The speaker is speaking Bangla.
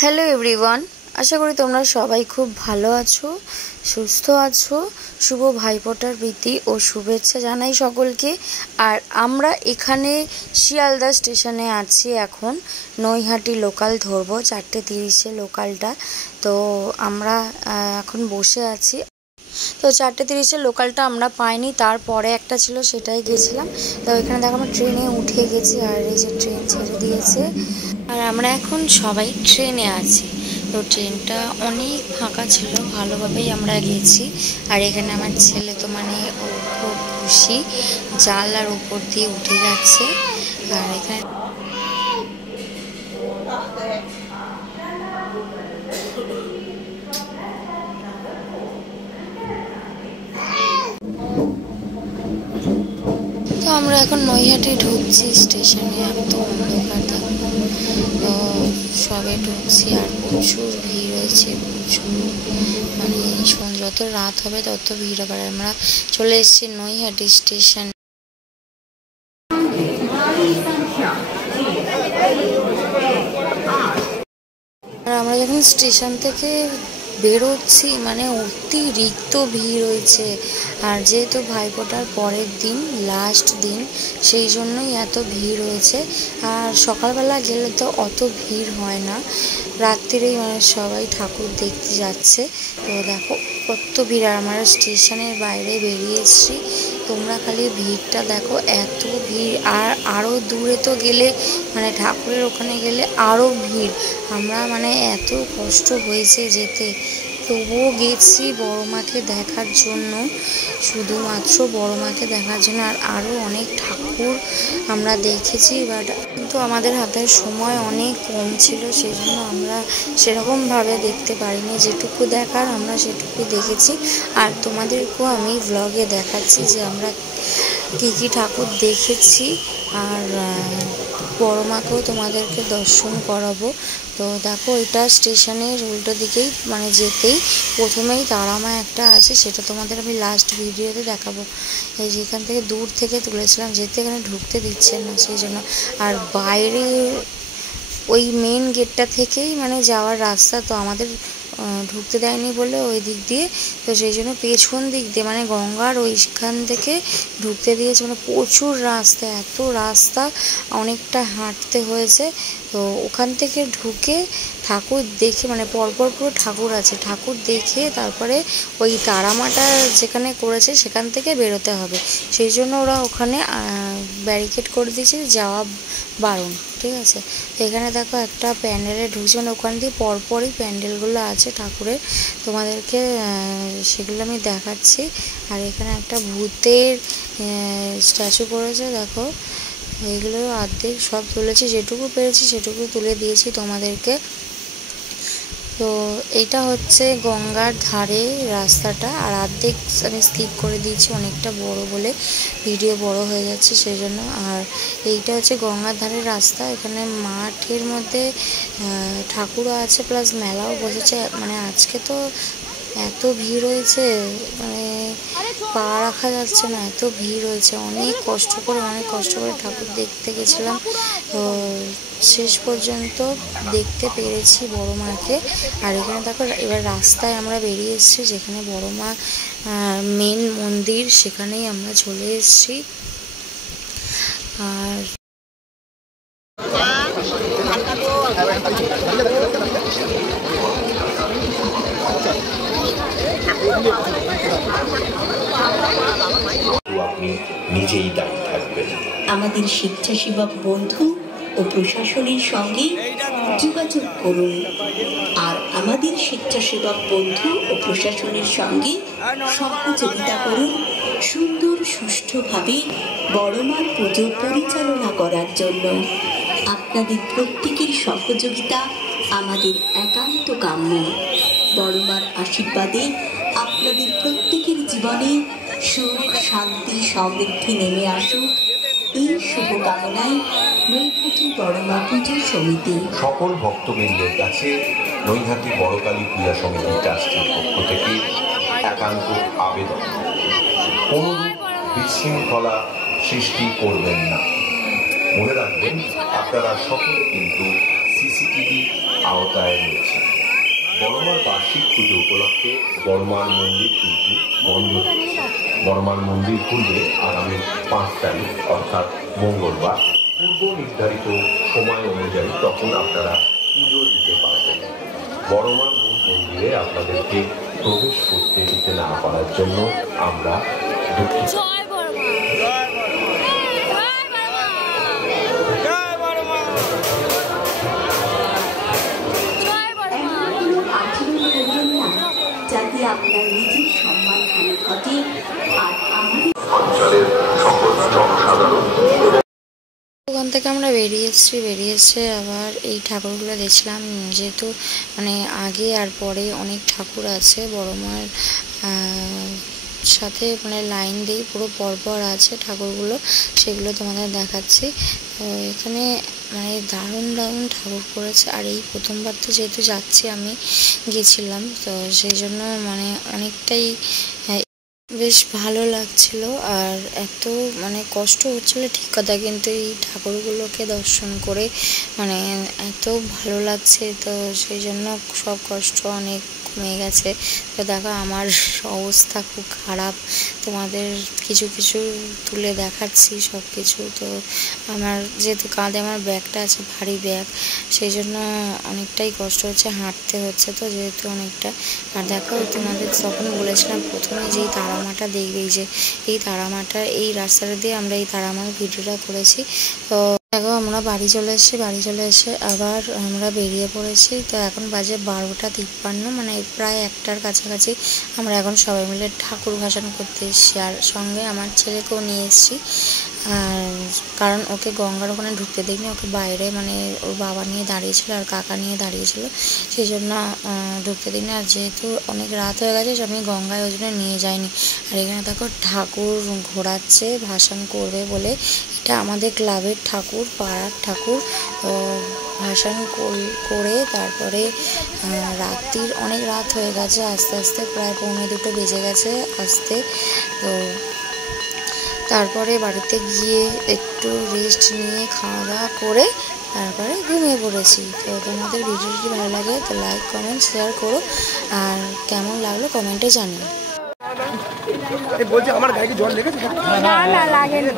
হ্যালো এভরিওয়ান, আশা করি তোমরা সবাই খুব ভালো আছো, সুস্থ আছো। শুভ ভাইফোঁটার প্রীতি ও শুভেচ্ছা জানাই সকলকে। আর আমরা এখানে শিয়ালদা স্টেশনে আছি, এখন নৈহাটি লোকাল ধরবো, 4:30 লোকালটা। তো আমরা এখন বসে আছি। তো 4:30 লোকালটা আমরা পাইনি, তারপরে একটা ছিল, সেটাই গেছিলাম। তো এখানে দেখো আমরা ট্রেনে উঠে গেছি, আর এই যে ট্রেন ছেড়ে দিয়েছে, আর আমরা এখন সবাই ট্রেনে আছি। তো ট্রেনটা অনেক ফাঁকা ছিল, ভালোভাবেই আমরা গেছি। আর এখানে আমার ছেলে তো মানে ও খুব খুশি, জানলার উপর দিয়ে উঠে যাচ্ছে। আর এখানে তো আমরা এখন নৈহাটি ঢুকছি স্টেশনে। একদম অন্ধকার, দেখো। তো সবে ঢুকছি, আর প্রচুর ভিড় হয়েছে, প্রচুর। মানে যত রাত হবে তত ভিড় হবে। আমরা চলে এসেছি নৈহাটি স্টেশন। আর আমরা যখন স্টেশন থেকে বেরোচ্ছি, মানে অতিরিক্ত ভিড় হয়েছে। আর যেহেতু ভাইফোঁটার পরের দিন, লাস্ট দিন, সেই জন্যই এত ভিড় হয়েছে। আর সকালবেলা গেলে তো অত ভিড় হয় না, রাত্রিরেই মানে সবাই ঠাকুর দেখতে যাচ্ছে। তো দেখো কত ভিড়। আর আমরা স্টেশনের বাইরে বেরিয়ে এসেছি, তোমরা খালি ভিড়টা দেখো, এত ভিড়। আর আরও দূরে তো গেলে, মানে ঠাকুরের ওখানে গেলে আরও ভিড়। আমরা মানে এত কষ্ট হয়েছে যেতে, তবুও গেছি বড় মাকে দেখার জন্য, শুধুমাত্র বড় মাকে দেখার জন্য। আর আরও অনেক ঠাকুর আমরা দেখেছি, বাট কিন্তু আমাদের হাতে সময় অনেক কম ছিল, সেই জন্য আমরা সেরকমভাবে দেখতে পারিনি। যেটুকু দেখার আমরা সেটুকু দেখেছি। আর তোমাদেরকেও আমি ব্লগে দেখাচ্ছি যে আমরা কী কী ঠাকুর দেখেছি। আর বড় মাকেও তোমাদেরকে দর্শন করাবো। তো দেখো, এটা স্টেশনের উল্টো দিকেই, মানে যেতেই প্রথমেই তারামা একটা আছে, সেটা তোমাদের আমি লাস্ট ভিডিওতে দেখাবো। এই যেখান থেকে দূর থেকে তুলেছিলাম, যেতে এখানে ঢুকতে দিচ্ছে না, সেই জন্য। আর বাইরে ওই মেন গেটটা থেকেই মানে যাওয়ার রাস্তা, তো আমাদের ঢুকতে দেয়নি বলে ওই দিক দিয়ে, তো সেই জন্য পেছন দিক দিয়ে মানে গঙ্গার ওইখান থেকে ঢুকতে দিয়েছে। মানে প্রচুর রাস্তা, এত রাস্তা, অনেকটা হাঁটতে হয়েছে। তো ওখান থেকে ঢুকে ঠাকুর দেখে, মানে পরপর পুরো ঠাকুর আছে, ঠাকুর দেখে তারপরে ওই তারামাটা যেখানে করেছে সেখান থেকে বেরোতে হবে। সেই জন্য ওরা ওখানে ব্যারিকেড করে দিয়েছে, যাওয়া বারণ, ঠিক আছে। তো এখানে দেখো একটা প্যান্ডেলে ঢুকছে, মানে ওখান দিয়ে পরপরই প্যান্ডেলগুলো আছে ঠাকুরের, তোমাদেরকে সেগুলো আমি দেখাচ্ছি। আর এখানে একটা ভূতের স্ট্যাচু করেছে, দেখো। এইগুলো অর্ধেক সব তুলেছি, যেটুকু পেরেছি সেটুকু তুলে দিয়েছি তোমাদেরকে। তো এইটা হচ্ছে গঙ্গার ধারে রাস্তাটা, আর অর্ধেক আমি স্কিপ করে দিয়েছি, অনেকটা বড় বলে ভিডিও বড় হয়ে যাচ্ছে সেই জন্য। আর এইটা হচ্ছে গঙ্গার ধারের রাস্তা। এখানে মাঠের মধ্যে ঠাকুরও আছে, প্লাস মেলাও বসেছে। মানে আজকে তো এত ভিড় হয়েছে, মানে পা রাখা যাচ্ছে না, এত ভিড় হয়েছে। অনেক কষ্ট করে ঠাকুর দেখতে গেছিলাম, তো শেষ পর্যন্ত দেখতে পেরেছি বড় মাকে। আর এখানে দেখো, এবার রাস্তায় আমরা বেরিয়ে এসেছি, যেখানে বড় মা মেন মন্দির, সেখানেই আমরা চলে এসেছি। আর আপনি নিজেই দায়ী থাকবেন। আমাদের স্বেচ্ছাসেবক বন্ধু ও প্রশাসনের সঙ্গে যোগাযোগ করুন। আর আমাদের স্বেচ্ছাসেবক বন্ধু ও প্রশাসনের সঙ্গে সহযোগিতা করুন সুন্দর সুষ্ঠুভাবে বড় মার পুজো পরিচালনা করার জন্য। আপনাদের প্রত্যেকের সহযোগিতা আমাদের একান্ত কাম্য। বড় মার আশীর্বাদে আপনাদের প্রত্যেকের জীবনে সুখ, শান্তি, সমৃদ্ধি নেমে আসুক, এই শুভকামনায় নৈহাটি বড়মা পুজো সমিতি। সকল ভক্তবৃন্দের কাছে নৈহাটি বড়কালী পূজা সমিতি ট্রাস্টের পক্ষ থেকে একান্ত আবেদন, কোনরূপ বিশৃঙ্খলা সৃষ্টি করবেন না। মনে রাখবেন, আপনারা সকলে কিন্তু সিসিটিভি আওতায় রয়েছে। বড়মার বার্ষিক পুজো উপলক্ষে বড়মার মন্দির কিন্তু বন্ধ রয়েছে। বড়মার মন্দির খুলবে আগামী 5 তারিখ অর্থাৎ মঙ্গলবার। পূর্ব নির্ধারিত সময় অনুযায়ী তখন আপনারা পুজো দিতে পারবেন। বড়মার মূল মন্দিরে আপনাদেরকে প্রবেশ করতে দিতে না পারার জন্য আমরা দুঃখিত। যাতে আপনার নিজের সম্মানহানি ঘটে আর অঞ্চলের সকল জনসাধারণ। ওখান থেকে আমরা বেরিয়ে এসে আবার এই ঠাকুরগুলো দেখছিলাম, যেহেতু মানে আগে আর পরে অনেক ঠাকুর আছে বড়মার সাথে, মানে লাইন দিয়ে পুরো পরপর আছে ঠাকুরগুলো, সেগুলো তোমাদের দেখাচ্ছি। তো এখানে মানে দারুণ দারুণ ঠাকুর করেছে। আর এই প্রথমবার তো যেহেতু যাচ্ছি, আমি গেছিলাম, তো সেই জন্য মানে অনেকটাই বেশ ভালো লাগছিল। আর এত মানে কষ্ট হচ্ছিল ঠিক কথা, কিন্তু এই ঠাকুরগুলোকে দর্শন করে মানে এত ভালো লাগছে, তো সেই জন্য সব কষ্ট অনেক কমে গেছে। তো দেখো আমার অবস্থা খুব খারাপ, তোমাদের কিছু কিছু তুলে দেখাচ্ছি সব কিছু। তো আমার যেহেতু কাঁধে আমার ব্যাগটা আছে, ভারী ব্যাগ, সেই জন্য অনেকটাই কষ্ট হচ্ছে, হাঁটতে হচ্ছে তো যেহেতু অনেকটা। আর দেখো তোমাদের তখন বলেছিলাম প্রথমে যে এই তারামাটা দেখবে, যে এই তারামাটা, এই রাস্তাটা দিয়ে আমরা এই তারামার ভিডিওটা করেছি। তো দেখো আমরা বাড়ি চলে এসে আবার আমরা বেরিয়ে পড়েছি। তো এখন বাজে 12:53, মানে প্রায় 1টার কাছাকাছি। আমরা এখন সবাই মিলে ঠাকুর ভাসান করতে এসেছি, আর সঙ্গে আমার ছেলেকেও নিয়ে এসেছি। আর কারণ ওকে গঙ্গার ওখানে ঢুকতে দেয়নি, ওকে বাইরে মানে ওর বাবা নিয়ে দাঁড়িয়েছিল আর কাকা নিয়ে দাঁড়িয়েছিল, সেই জন্য ঢুকতে দিইনি। আর যেহেতু অনেক রাত হয়ে গেছে, আমি গঙ্গায় ওই জন্য নিয়ে যাইনি। আর এখানে দেখো ঠাকুর ঘোরাচ্ছে ভাসান করবে বলে, এটা আমাদের ক্লাবের ঠাকুর, পাড়ার ঠাকুর। ভাসান করে তারপরে রাত্রির অনেক রাত হয়ে গেছে, আস্তে আস্তে প্রায় 1:45 বেজে গেছে আসতে। তো তারপরে বাড়িতে গিয়ে একটু রেস্ট নিয়ে খাওয়া দাওয়া করে তারপরে ঘুমিয়ে পড়েছি। তো তোমাদের ভিডিওটি ভালো লাগে তো লাইক কমেন্ট শেয়ার করো, আর কেমন লাগলো কমেন্টে জানিও। বলছি আমার গায়ে কি জল লেগেছে? না না লাগেনি।